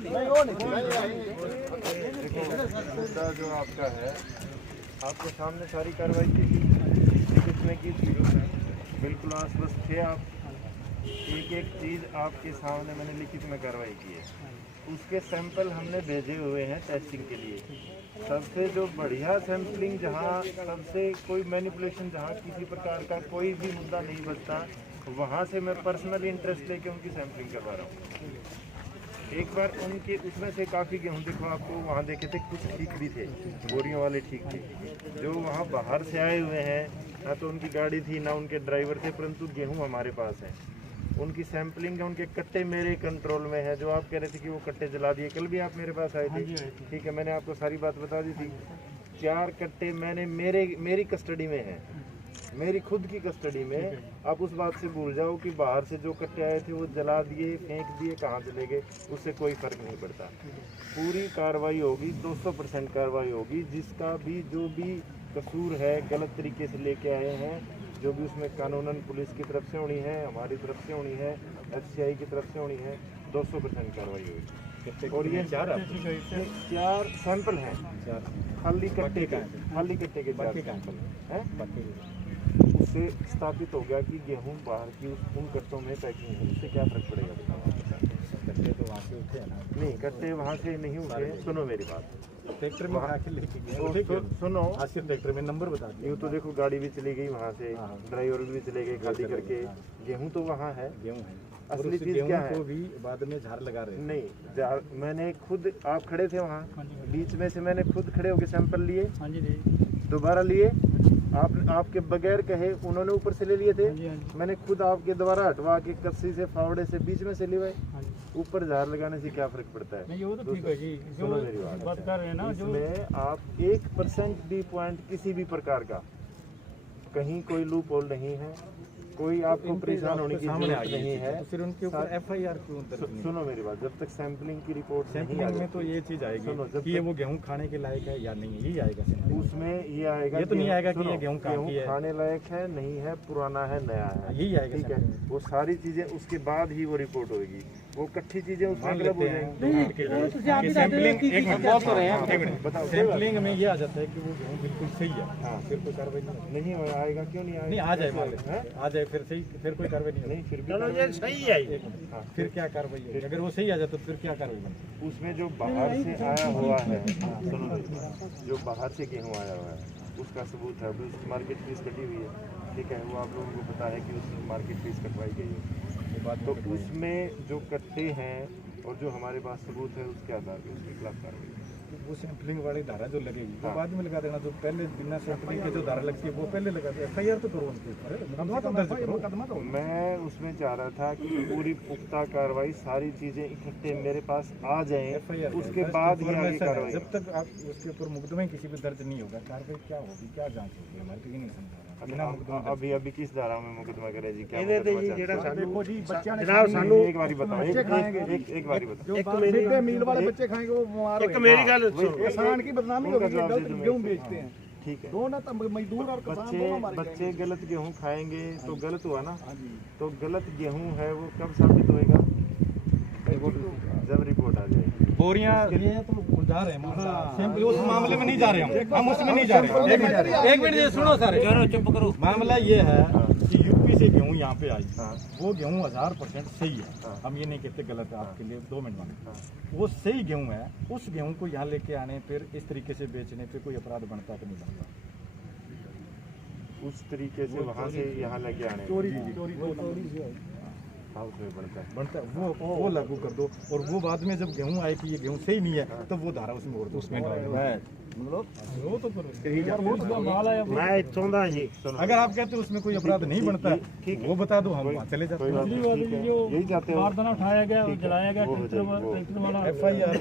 मुद्दा जो आपका है, आपके सामने सारी कार्रवाई की थी, कितने की थी, बिल्कुल आश्वस्त थे आप। एक एक चीज़ आपके सामने मैंने लिखित में कार्रवाई की है, उसके सैंपल हमने भेजे हुए हैं टेस्टिंग के लिए। सबसे जो बढ़िया सैंपलिंग, जहाँ सबसे कोई मैनिपुलेशन, जहाँ किसी प्रकार का कोई भी मुद्दा नहीं बचता, वहाँ से मैं पर्सनल इंटरेस्ट लेके उनकी सैंपलिंग करवा रहा हूँ। एक बार उनके उसमें से काफ़ी गेहूँ देखो, आपको वहाँ देखे थे कुछ ठीक भी थे, बोरियों वाले ठीक थे। जो वहाँ बाहर से आए हुए हैं, ना तो उनकी गाड़ी थी ना उनके ड्राइवर थे, परंतु गेहूँ हमारे पास है। उनकी सैंपलिंग है, उनके कट्टे मेरे कंट्रोल में है। जो आप कह रहे थे कि वो कट्टे जला दिए, कल भी आप मेरे पास आए थे, ठीक है, मैंने आपको सारी बात बता दी थी। 4 कट्टे मैंने मेरी कस्टडी में है, मेरी खुद की कस्टडी में। आप उस बात से भूल जाओ कि बाहर से जो कट्टे आए थे वो जला दिए, फेंक दिए, कहाँ चले गए, उससे कोई फर्क नहीं पड़ता। पूरी कार्रवाई होगी, 200% कार्रवाई होगी। जिसका भी जो भी कसूर है, गलत तरीके से लेके आए हैं, जो भी उसमें कानूनन पुलिस की तरफ से होनी है, हमारी तरफ से होनी है, FCI की तरफ से होनी है, 200% कार्रवाई होगी। और ये 4 सैंपल हैं, खाली कट्टे के 4 सैंपल हैं। उससे स्थापित हो गया कि गेहूं बाहर की उन कट्टों में पैकिंग है, उससे क्या फर्क पड़ेगा बताओ? कट्टे तो वहाँ से उठे हैं ना? नहीं, कट्टे वहाँ से नहीं उठे। सुनो मेरी बात, ट्रैक्टर में आके लेके गए, सुनो, आज से ट्रैक्टर में नंबर बता दिया। यूँ तो देखो गाड़ी भी चली गई वहाँ से, ड्राइवर भी चले गए खाली करके, गेहूँ तो वहाँ है। गेहूँ है, असली चीज क्या है? को भी बाद में झाड़ लगा रहे नहीं, झाड़ मैंने खुद, आप खड़े थे वहाँ बीच में से, मैंने खुद खड़े होकर सैंपल लिए, दोबारा लिए, आपके बगैर कहे उन्होंने ऊपर से ले लिए थे, मैंने खुद आपके द्वारा हटवा के कस्सी से, फावड़े से बीच में से लिए। ऊपर झाड़ लगाने से क्या फर्क पड़ता है? नहीं, वो तो ठीक है जी, सुनो मेरी बात कर रहे हैं ना, इसमें आप 1% भी पॉइंट किसी भी प्रकार का कहीं कोई लूप होल नहीं है, कोई आपको परेशान होने की जरूरत नहीं है। तो फिर उनके ऊपर FIR क्यों? सुनो मेरी बात, जब तक सैंपलिंग की रिपोर्ट नहीं आएगी तो ये चीज आएगी कि ये वो गेहूं खाने के लायक है या नहीं, यही आएगा उसमें। ये आएगा, ये तो नहीं आएगा कि ये गेहूं खाने लायक है, नहीं है, पुराना है, नया है, यही आएगा, ठीक है। वो सारी चीजें उसके बाद ही वो रिपोर्ट होगी, वो इकट्ठी चीजें उसमें गलत हो जाएंगी। सैंपलिंग एक मिनट बताओ, सैंपलिंग में ये आ जाता है कि वो गेहूं बिल्कुल सही है, फिर कोई कार्रवाई नहीं आएगा। क्यों नहीं आएगा? नहीं, आ जाए, आ जाए, फिर सही, फिर कोई कार्रवाई नहीं, फिर भी सही है। फिर क्या कार्रवाई है? अगर वो सही आ जाए तो फिर क्या कार्रवाई बनती? उसमें जो बाहर से आया हुआ है, सुनो, जो बाहर से गेहूँ आया हुआ है उसका सबूत है, अभी उसकी मार्केट फीस कटी हुई है, ठीक है, वो आप लोगों को पता है कि उसकी मार्केट फीस कटवाई गई है। तो उसमें जो कट्टे हैं और जो हमारे पास सबूत है, उसके आधार पर उसके खिलाफ कार्रवाई। वो सैंपलिंग वाली धारा जो लगेगी वो बाद में लगा देना, जो पहले बिना सैंपलिंग के जो धारा लगती है वो पहले लगा दे। FIR तो करो उनके ऊपर, मैं उसमें चाह रहा था कि पूरी पुख्ता कार्रवाई, सारी चीजें इकट्ठे मेरे पास आ जाएं, उसके बाद ही आगे कार्रवाई। जब तक आप उसके ऊपर मुकदमा किसी भी दर्ज नहीं होगा, कार्रवाई क्या होगी, क्या जांच होगी, हमारे तो ये नहीं समझा। अभी किस धारा में मुकदमा करे जी? क्या जनाब, एक बारी बताओ, एक बारी बताओ। एक मील वाले बच्चे खाएंगे वो बीमार होंगे। मेरी गल किसान की बदनामी होगी, गेहूं बेचते हैं, ठीक है, दोनों मजदूर और बच्चे गलत गेहूं खाएंगे तो गलत हुआ ना। तो गलत गेहूं है वो कब साबित होएगा? जब रिपोर्ट आ जाएगी। बोरियां तो जा रहे हैं, उस मामले में नहीं जा रहे हम उसमें नहीं जा रहे। एक मिनट सुनो सर, चुप करो। मामला ये है कि यूपी से गेहूं यहाँ पे आई, वो गेहूं 1000% सही है, हम ये नहीं कहते गलत है, आपके लिए 2 मिनट मांगे, वो सही गेहूं है। उस गेहूं को यहाँ लेके आने फिर इस तरीके से बेचने पे कोई अपराध बनता कि नहीं बनता? उस तरीके से वहाँ से यहाँ लेके आने चोरी उसमें बनता है वो लागू कर दो। और वो बाद में जब गेहूं आए कि ये गेहूं सही नहीं है, तब वो धारा उसमें और दो, उसमें अगर आप कहते हो उसमें कोई अपराध नहीं बनता है, वो बता दो, हम चले जाते हैं। यही चाहते हो, उठाया गया, जलाया गया, FIR,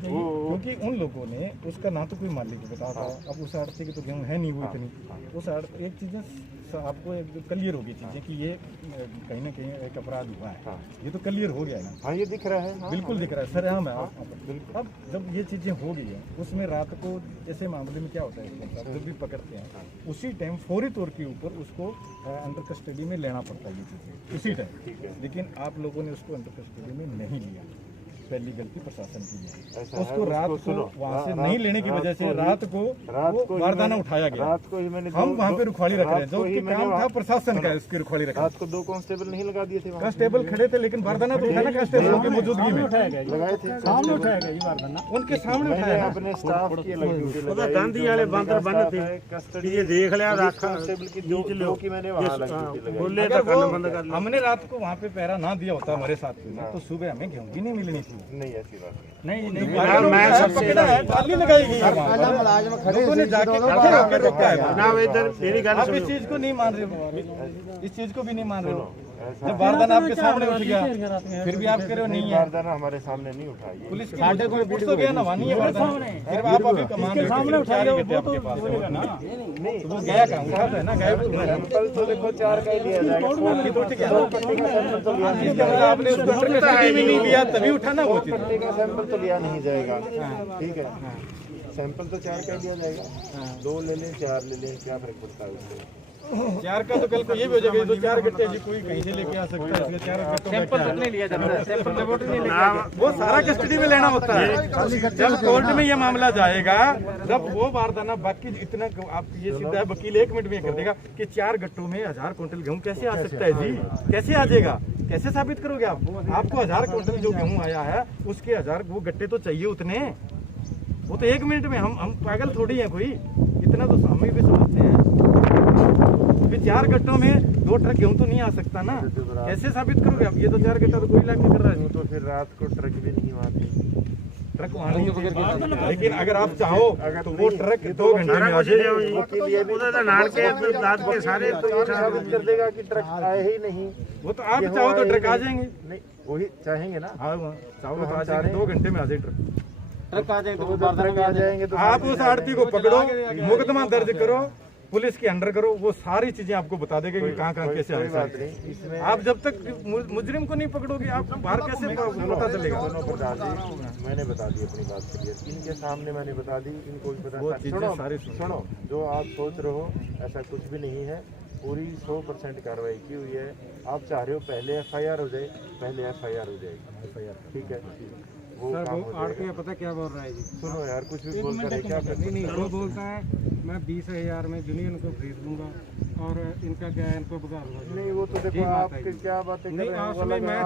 क्योंकि उन लोगों ने उसका ना तो कोई मालिक बता था। अब उस आड़ती की तो गेहूं है नहीं वो इतनी, उस एक चीजें आपको एक क्लियर होगी चीजें कि ये कहीं ना कहीं एक अपराध हुआ है, ये तो क्लियर हो गया है ना। हाँ, ये दिख रहा है, बिल्कुल दिख रहा है सर। हाँ, अब जब ये चीजें हो गई है, उसमें रात को ऐसे मामले में क्या होता है, जब भी पकड़ते हैं उसी टाइम फौरी तौर के ऊपर उसको अंडर कस्टडी में लेना पड़ता है ये चीजें उसी टाइम, लेकिन आप लोगों ने उसको अंडर कस्टडी में नहीं लिया। पहली गलती प्रशासन की है। ऐसा है, उसको रात को वहाँ से नहीं लेने की वजह से रात को वारदाना उठाया गया। रात को ही मैंने हम वहाँ पे रुखवाली रख रहे हैं, जो कि काम था प्रशासन का, उसकी रुखवाली रखा। रात को 2 कांस्टेबल नहीं लगा दिए थे वहाँ? कांस्टेबल खड़े थे, लेकिन वारदाना तो उठाया ना कांस्टेबल की मौजूदगी में। लगाए थे सामने उठाया गया ये वारदाना, उनके सामने मैंने उठाया। अपने स्टाफ की अलग ड्यूटी लगाई। गांधी वाले बंदर बने थे, कस्टडी ये देख लिया रखा कांस्टेबल की दो की मैंने वहाँ अलग ड्यूटी लगाई। बोले अगर तो करना वो बंद कर लिया। हमने रात को वहाँ पे पहरा ना दिया होता हमारे साथ में, तो सुबह हमें गेहूं भी नहीं मिलनी थी। नहीं ऐसी बात नहीं मैं सबसे पकड़ा है, गाली लगाई गई है वहाँ पर। लोगों ने जाके इकट्ठे होकर रोका है। ना इधर मेरी गल आप इस चीज को नहीं मान रहे हो, इस चीज को भी नहीं मान रहे हो। जब वारदाना आपके सामने उठ गया, फिर भी आप कह रहे हो नहीं है। वारदाना हमारे सामने नहीं उठाई। पुलिस की ड्यूटी को कुछ तो गया ना, वहाँ नहीं है वारदाना। फिर आप अभी कमान रहे हो, सामने उठा रहे हो आपके पास ना, तो वो गया कहाँ? उठा है ना, गायब तो है। सैंपल तो देखो 4 का ही लिया जाएगा। तो ठीक है, आपने उसको ट्रक में नहीं लिया तभी उठा ना वो चीज। पट्टे का सैंपल तो लिया नहीं जाएगा, ठीक है। सैंपल तो 4 का लिया जाएगा, 2 ले लें 4 ले लें, क्या फर्क पड़ता है उससे? 4 का तो कल को ये भी हो जाएगा, तो 4 गट्टे जी कोई कहीं से लेके आ सकता है। इसलिए 4 गट्टों का सैंपल तक नहीं लिया जाता है, सैंपल रिपोर्ट नहीं लिया, वो सारा कस्टडी में लेना होता है। जब कोर्ट में ये मामला जाएगा, जब वो वारदाना बाकी इतना आप ये सीधा है, वकील 1 मिनट में ये कर देगा कि 4 गट्टों में 1000 क्विंटल गेहूं कैसे आ सकता है जी? कैसे आ जाएगा? कैसे साबित करोगे आप? आपको 1000 क्विंटल जो गेहूं आया है उसके 1000 वो गट्टे तो चाहिए उतने। वो तो 1 मिनट में, हम पागल थोड़ी हैं कोई, इतना तो हम भी समझते हैं। फिर 4 गट्टों में 2 ट्रक गेहूं तो नहीं आ सकता ना, कैसे साबित करोगे आप? ये तो 4 गट्टा तो कोई लाख नहीं कर रहा है। तो फिर रात को ट्रक भी नहीं वहाँ थे, ट्रक वहाँ नहीं है, लेकिन अगर आप चाहो तो वो ट्रक 2 घंटे में आ जाए। नाड़ के दाद के सारे साबित कर देगा कि ट्रक आए ही नहीं। वो तो आप चाहो तो ट्रक आ जाएंगे। नहीं वही चाहेंगे ना, हाँ चाहो तो आ जाएंगे, 2 घंटे में आ जाए ट्रक आ जाएंगे तो आ जाएंगे। तो आप उस आड़ती को पकड़ो, मुकदमा दर्ज करो, पुलिस के अंडर करो, वो सारी चीजें आपको बता देगा कि कहाँ कहाँ कैसे आए। आप जब तक मुजरिम को नहीं पकड़ोगे, आप बाहर कैसे पता चलेगा? मैंने बता दी अपनी बात क्लियर, इनके सामने मैंने बता दी, इनको भी बता। सुनो, जो आप सोच रहे हो ऐसा कुछ भी नहीं है, पूरी 100% कार्रवाई की हुई है। आप चाह रहे हो पहले FIR हो जाए, पहले FIR हो जाएगी, ठीक है। वो काम हो जाएगा। पता क्या बोल रहा है जी? सुनो यार, कुछ भी बोलता रहे क्या? नहीं, वो बोलता है मैं 20,000 में यूनियन को खरीद लूंगा और इनका क्या है, इनको भगा दूंगा। नहीं वो तो देखो आपके क्या बातें कर रहे हैं।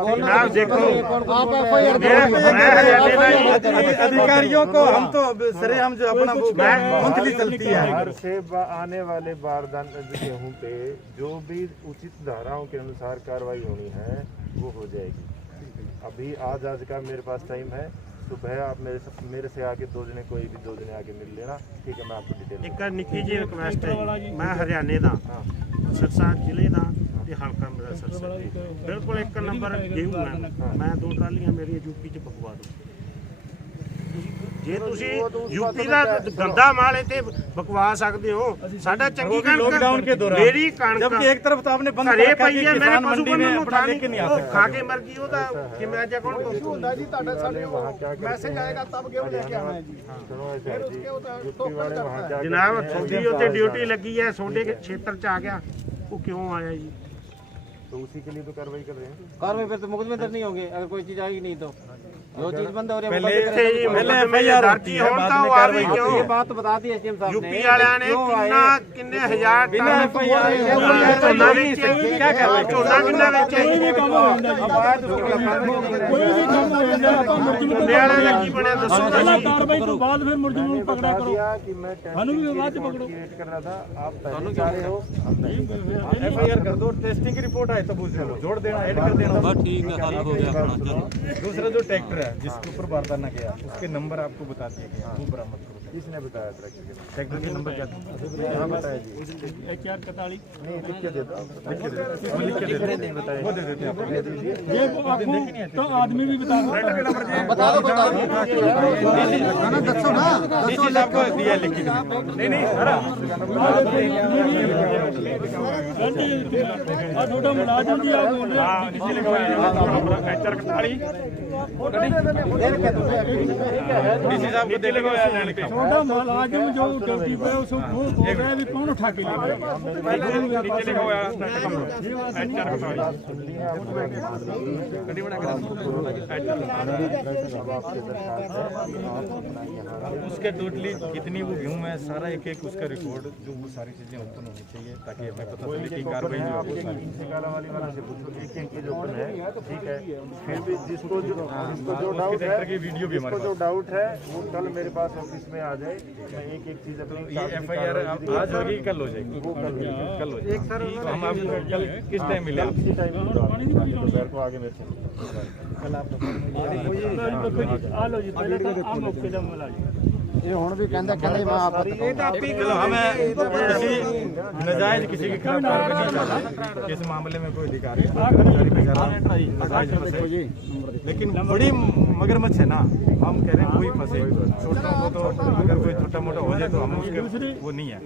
अधिकारियों को हम तो सरे हम जो अपना मंथली चलती है, हर से आने वाले बारदान गेहूं पे जो भी उचित धाराओं के अनुसार कार्रवाई होनी है वो हो जाएगी। अभी आज का मेरे पास टाइम है, सुबह आप मेरे से आके 2 जने, कोई भी 2 जने आके मिल लेना, ठीक है। मैं आपको डिटेल एक निक्की जी रिक्वेस्ट है, मैं हरियाणे ਦਾ सिरसा ਜ਼ਿਲ੍ਹੇ ਦਾ ਤੇ ਹਲਕਾ ਮੇਰਾ ਸਿਰਸਾ ਬਿਲਕੁਲ 1 ਨੰਬਰ गेहूं है। मैं 2 ਟਰਾਲੀਆਂ ਮੇਰੀਆਂ यूपी ਚ ਪਕਵਾ ਦੂੰ। ਜੇ ਤੁਸੀਂ यूपी ਦਾ ਗੰਦਾ ਮਾਲ ਇੱਥੇ ਬਕਵਾ ਸਕਦੇ ਹੋ, ਸਾਡਾ ਚੰਗੀ ਕਣਕ लॉकडाउन के दौरान ਮੇਰੀ ਕਣਕ जबकि एक तरफ तो आपने बंद ਘਰੇ रखा ਪਈ कि ਹੈ, ਮੇਰੇ किसान ਪਸ਼ੂ मंडी में ਨੂੰ अपना लेके नहीं आ सकता। ਖਾ ਕੇ ਮਰ ਗਈ, ਉਹਦਾ ਕਿਵੇਂ ਅੱਜ ਕੌਣ ਪਸ਼ੂ ਹੁੰਦਾ ਜੀ? मैसेज आएगा तब गेहूं लेके आना है जी। सुनो ऐसा है जी, यूपी वाले वहाँ जाके ਜਨਾਬ ਤੁਹਾਡੀ ਉੱਤੇ ਡਿਊਟੀ ਲੱਗੀ ਹੈ, ਤੁਹਾਡੇ ਖੇਤਰ ਚ ਆ ਗਿਆ, ਉਹ ਕਿਉਂ ਆਇਆ ਜੀ? तो उसी के लिए तो कार्रवाई कर रहे हैं। कार्रवाई फिर तो मुकदमे दर्ज नहीं होंगे, अगर कोई चीज आएगी नहीं तो जो चीज बंद हो रही है पहले FIR दर्जी होन ਤਾਂ ਉਹ ਆ ਵੀ ਕਿਉਂ? ये बात तो बता दी SDM साहब ने। यूपी वाਲਿਆਂ ਨੇ ਕਿੰਨੇ ਹਜ਼ਾਰ बिना FIR ਝੋਨਾ ਵੇਚਿਆ, क्या कार्रवाई करें? ਝੋਨਾ ਕਿੰਨਾ ਵੇਚਿਆ? ਨਿਆਣਾ ਦਾ ਕੀ ਬਣਿਆ ਦੱਸੋ ਤਾਂ ਜੀ। कार्रवाई तो बाद फिर मुर्गियों को पकड़ा करो कि मैं क्रिएट कर रहा था, आप पहले जा रहे हो। FIR कर दो, टेस्टिंग की रिपोर्ट आए तब उसे जोड़ देना, ऐड कर देना। ठीक है, हल हो गया अपना, चलो। दूसरा जो ट्रैक्टर है जिसके ऊपर वारदाना गया, उसके नंबर आपको बता दिए गए, वो बरामद करो। किसने बताया ट्रैक्टर के नंबर क्या था? यहाँ बताया जी। 441 नहीं लिख के देता हूँ, लिख के दे, वो लिख के दे देते हैं, वो दे देते हैं आपको। ये आपको तो आदमी भी बता बता दो दसो ना, इस चीज आपको दिया लिख के। नहीं नहीं छोटा मुलाजिम जी आप बोल रहे हैं। डीसी साहब को दे लेगा छोटा मुलाजिम जो ड्यूटी पे है उसको वो हो गया भी कौन उठा के ले उसके टोटली कितनी वो गेहूं है सारा एक एक उसका रिकॉर्ड जो वो सारी चीजें ओपन होनी चाहिए ताकि हमें पता चले कि कार्रवाई जो वाला से पूछो एक एक चीज ओपन है, ठीक है। फिर भी जिसको जो डाउट है की वीडियो भी हमारे जो डाउट है वो कल मेरे पास ऑफिस में आ जाए, मैं एक एक चीज अपनी FIR आज होगी कल हो जाएगी, वो कल हो जाएगी। तो हम आपको कल किस टाइम मिले इसी टाइम दोपहर को आगे मेरे से ये हुण भी कहंदा मैं आप चलो हमें किसी नजायज किसी के खिलाफ कार्रवाई नहीं चाहता, इस मामले में कोई अधिकारी लेकिन बड़ी मगरमच्छ है ना, हम कह रहे हैं कोई फंसे, छोटों को तो अगर कोई छोटा मोटा हो जाए तो हम उसके वो नहीं है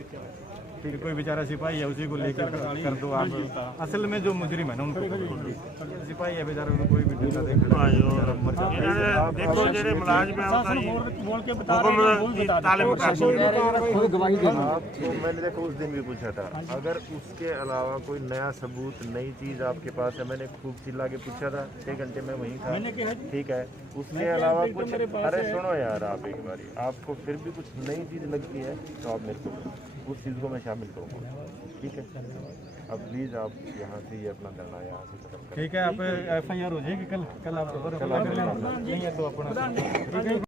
कि कोई बेचारा सिपाही है उसी को लेकर कर दो आप। असल में जो मुजरिम है ना उनको सिपाही है बेचारा, उनको कोई भी डंडा ਦੇਖੋ ਜਿਹੜੇ ਮੁਲਾਜ਼ਮ ਆ ਉਹਦਾ ਜੀ ਹੁਕਮ ਦੀ ਤਾਲੀਮ ਕਰਨੀ ਹੈ। आपको मैंने देखो उस दिन भी पूछा था, अगर उसके अलावा कोई नया सबूत नई चीज आपके पास है, मैंने खूब चिल्ला के पूछा था, 6 घंटे में वहीं था, ठीक है। उसके अलावा कुछ, अरे सुनो यार आप एक बारी, आपको फिर भी कुछ नई चीज लगती है तो आप मेरे को उस चीज़ को मैं शामिल करूँगा, ठीक है। अब प्लीज़ आप यहाँ से ये अपना धरना यहाँ से खत्म करें, ठीक है। आप FIR हो जाएगी कल आप नहीं है तो अपना ठीक है।